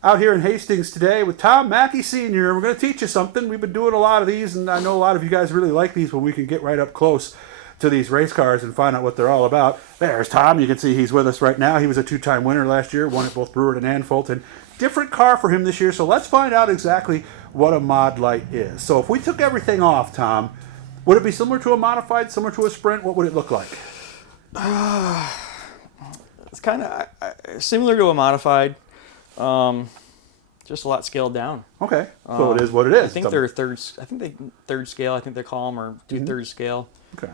Out here in Hastings today with Tom Mackey Sr. We're going to teach you something. We've been doing a lot of these, and I know a lot of you guys really like these when we can get right up close to these race cars and find out what they're all about. There's Tom. You can see he's with us right now. He was a two-time winner last year, won at both Brewer and Fulton. Different car for him this year, so let's find out exactly what a mod light is. So if we took everything off, Tom, would it be similar to a modified, similar to a sprint? What would it look like? It's kind of similar to a modified, just a lot scaled down. Okay, so it is what it is. I think they're third. I think they third scale. I think they call them, or 2/3 scale. Okay.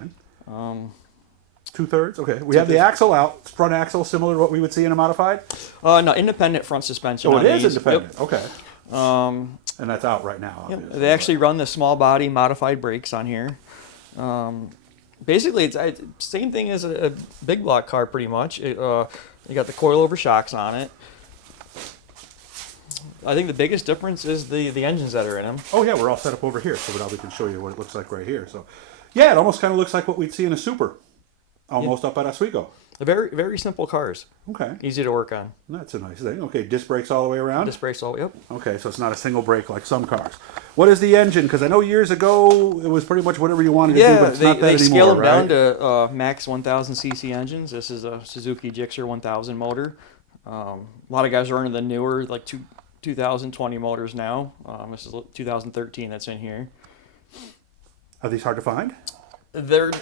2/3. Okay. We have the axle out. Front axle similar to what we would see in a modified. No, independent front suspension. Oh, it is these. independent. Yep. Okay. And that's out right now. Yep. They actually run the small body modified brakes on here. Basically, it's same thing as a big block car, pretty much. You got the coilover shocks on it. I think the biggest difference is the engines that are in them. Oh yeah, we're all set up over here, so now we can show you what it looks like right here. So, yeah, it almost kind of looks like what we'd see in a Super, almost up at Oswego. Very, very simple cars. Okay. Easy to work on. That's a nice thing. Okay, disc brakes all the way around? Disc brakes all the way up. Okay, so it's not a single brake like some cars. What is the engine? Because I know years ago it was pretty much whatever you wanted to do, but it's not that anymore, they scaled them right? down to max 1,000 cc engines. This is a Suzuki Gixxer 1000 motor. A lot of guys are running the newer, like 2020 motors now. This is 2013 that's in here. Are these hard to find? They're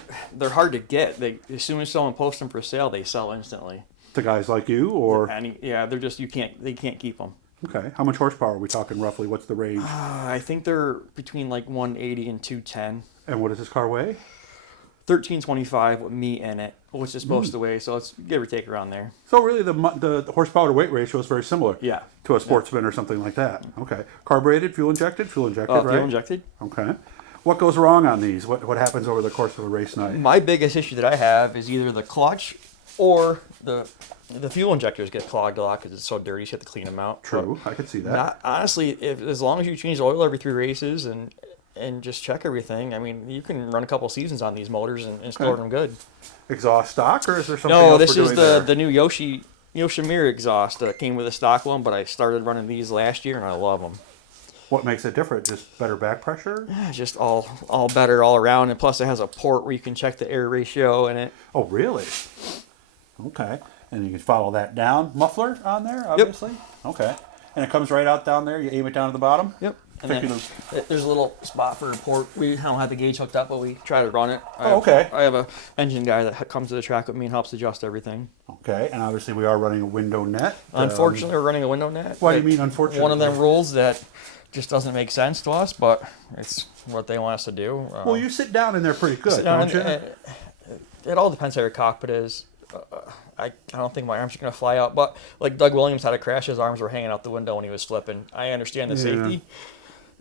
hard to get. As soon as someone posts them for sale, they sell instantly. To guys like you, or they're just they can't keep them. Okay, how much horsepower are we talking roughly? What's the range? I think they're between like 180 and 210. And what does this car weigh? 1325 with me in it, which is supposed to weigh, so it's give or take around there. So really, the horsepower to weight ratio is very similar. Yeah. To a Sportsman or something like that. Okay, carbureted, fuel injected, right? Fuel injected. Okay. What goes wrong on these? What happens over the course of a race night? My biggest issue that I have is either the clutch or the fuel injectors get clogged a lot because it's so dirty. You have to clean them out. True, I could see that. Honestly, as long as you change the oil every 3 races and just check everything, I mean, you can run a couple seasons on these motors and still run them good. Exhaust stock, or is there something No, else this we're is doing the new Yoshimura exhaust that came with a stock one, but I started running these last year and I love them. What makes it different? Just better back pressure? Just all better all around, and plus it has a port where you can check the air ratio in it. Oh, really? Okay. And you can follow that down. Muffler on there, obviously? Yep. Okay. And it comes right out down there? You aim it down to the bottom? Yep. And then there's a little spot for a port. We don't have the gauge hooked up, but we try to run it. Okay. I have a engine guy that comes to the track with me and helps adjust everything. Okay. And obviously we are running a window net. Unfortunately, we're running a window net. What do you mean unfortunately? One of them rules that just doesn't make sense to us, but it's what they want us to do. Well, you sit down in there pretty good, don't you? It all depends how your cockpit is. I don't think my arms are going to fly out, but like Doug Williams had a crash, his arms were hanging out the window when he was flipping. I understand the safety.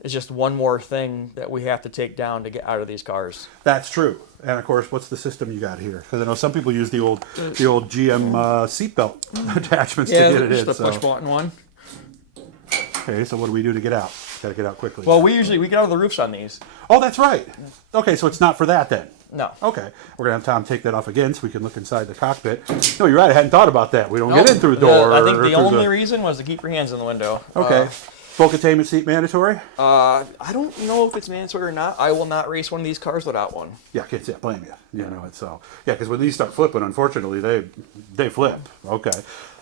It's just one more thing that we have to take down to get out of these cars. That's true. And of course, what's the system you got here? Because I know some people use the old GM seatbelt attachments to get it in. Just a push button one. Okay, so what do we do to get out? Got to get out quickly. Well, we get out of the roofs on these. Oh, that's right. Okay, so it's not for that then. No. Okay, we're gonna have Tom take that off again so we can look inside the cockpit. No, you're right. I hadn't thought about that. We don't get in through the door. I think the only reason was to keep your hands in the window. Okay. Full containment seat mandatory? I don't know if it's mandatory or not. I will not race one of these cars without one. Yeah, I can't blame you. You know, it's so. Yeah, because when these start flipping, unfortunately, they flip. Okay.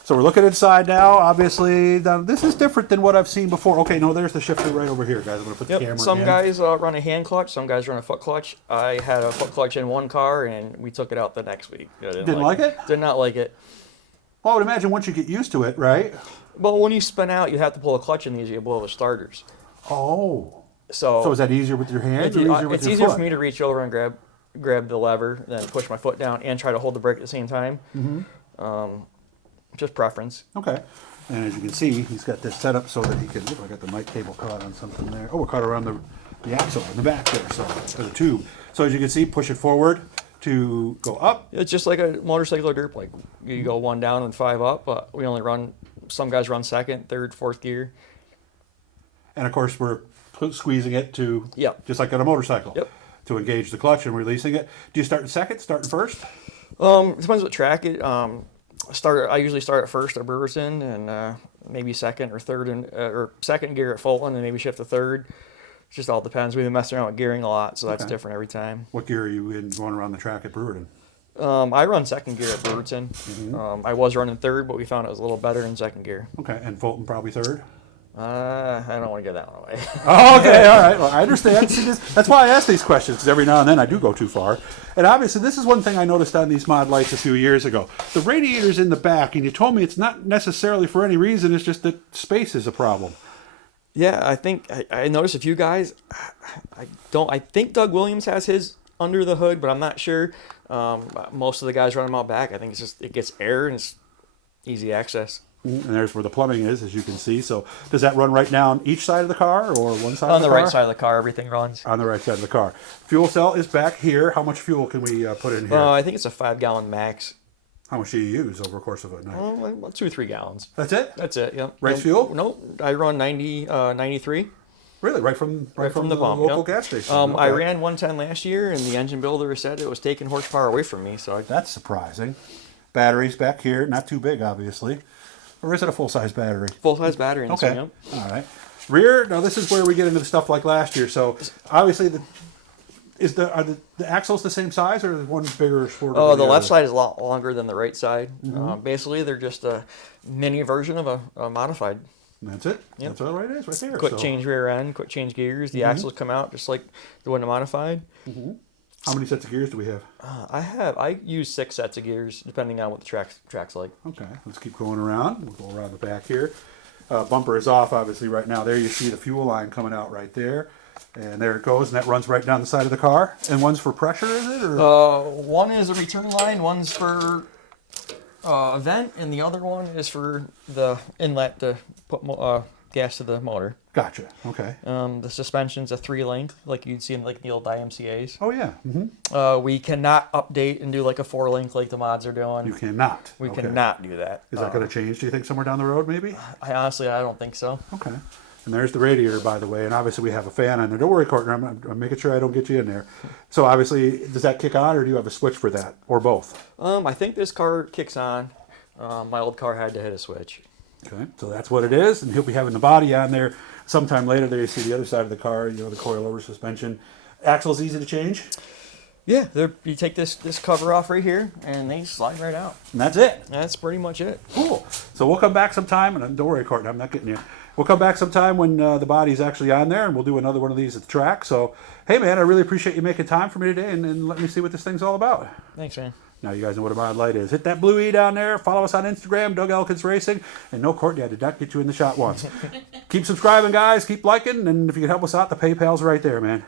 So we're looking inside now. Obviously, this is different than what I've seen before. Okay, no, there's the shifter right over here, guys. I'm going to put the camera in. Some guys run a hand clutch. Some guys run a foot clutch. I had a foot clutch in one car, and we took it out the next week. Didn't like it? Did not like it. Well, I would imagine once you get used to it, right? Well, when you spin out, you have to pull a clutch in these. You blow the starters. Oh. So is that easier with your hands or easier with your foot? It's easier for me to reach over and grab the lever than push my foot down and try to hold the brake at the same time. Mm-hmm. Just preference. Okay. And as you can see, he's got this set up so that he can. I got the mic cable caught on something there. Oh, we're caught around the axle in the back there, so there's a tube. So as you can see, push it forward to go up. It's just like a motorcycle or dirt bike. You go 1 down and 5 up, but we only run. Some guys run second, third, fourth gear. And of course, we're squeezing it to just like on a motorcycle. Yep. To engage the clutch and releasing it. Do you start in second? Starting first? It depends what track it. I usually start at first at Brewerton, and maybe second or third, or second gear at Fulton, and maybe shift to third. It just all depends. We've been messing around with gearing a lot, so that's Okay. different every time. What gear are you in going around the track at Brewerton? I run second gear at Brewerton. I was running third, but we found it was a little better in second gear. Okay, and Fulton probably third? I don't want to give that one away. Oh, okay, all right. Well, I understand. See, that's why I ask these questions, because every now and then I do go too far. And obviously, this is one thing I noticed on these mod lights a few years ago. The radiator's in the back, and you told me it's not necessarily for any reason. It's just that space is a problem. Yeah, I think I noticed a few guys. I think Doug Williams has his under the hood, but I'm not sure. Most of the guys run them out back. I think it's just it gets air and it's easy access. And there's where the plumbing is, as you can see. So does that run right down each side of the car or one side On of the the car? right side of the car, everything runs. On the right side of the car. Fuel cell is back here. How much fuel can we put in here? I think it's a 5-gallon max. How much do you use over the course of a night? Well, 2 or 3 gallons. That's it? That's it. Yep. Race Nope. fuel? Nope. I run 93. Really? Right from the pump, local yep. gas station? I Okay. ran 110 last year, and the engine builder said it was taking horsepower away from me. So That's surprising. Batteries back here, not too big, obviously. Or is it a full-size battery? full size battery in this Okay. one. Yep. All right. Rear. Now this is where we get into the stuff like last year. So obviously, are the axles the same size, or is one bigger or shorter? Oh, than the left other? side is a lot longer than the right side. Mm-hmm. Basically, they're just a mini version of a modified. That's it. Yep. That's all it is, right there. Quick So, change rear end, quick change gears. The axles come out just like the one modified. How many sets of gears do we have? I use 6 sets of gears depending on what the track's like. Okay, let's keep going around. We'll go around the back here. Bumper is off, obviously, right now. There you see the fuel line coming out right there. And there it goes, and that runs right down the side of the car. And one's for pressure, is it? Or? One is a return line, one's for a vent, and the other one is for the inlet to put gas to the motor. Gotcha, okay. The suspension's a 3-link, like you'd see in like the old IMCA's. Oh, yeah. Mm-hmm. We cannot update and do like a 4-link like the mods are doing. You cannot. We Okay. cannot do that. Is that going to change, do you think, somewhere down the road, maybe? I don't think so. Okay. And there's the radiator, by the way, and obviously we have a fan on there. Don't worry, Courtney, I'm making sure I don't get you in there. So obviously, does that kick on, or do you have a switch for that, or both? I think this car kicks on. My old car had to hit a switch. Okay, so that's what it is, and he'll be having the body on there. Sometime later, there you see the other side of the car, the coilover suspension. Axle's easy to change, Yeah, you take this cover off right here, and they slide right out. and that's it. That's pretty much it. Cool. So we'll come back sometime, and don't worry, Courtney, I'm not getting you. We'll come back sometime when the body's actually on there, and we'll do another one of these at the track. So, hey, man, I really appreciate you making time for me today, and let me see what this thing's all about. Thanks, man. Now you guys know what a mod light is. Hit that blue E down there. Follow us on Instagram, Doug Elkins Racing. And no, Courtney, I did not get you in the shot once. Keep subscribing, guys. Keep liking. And if you can help us out, the PayPal's right there, man.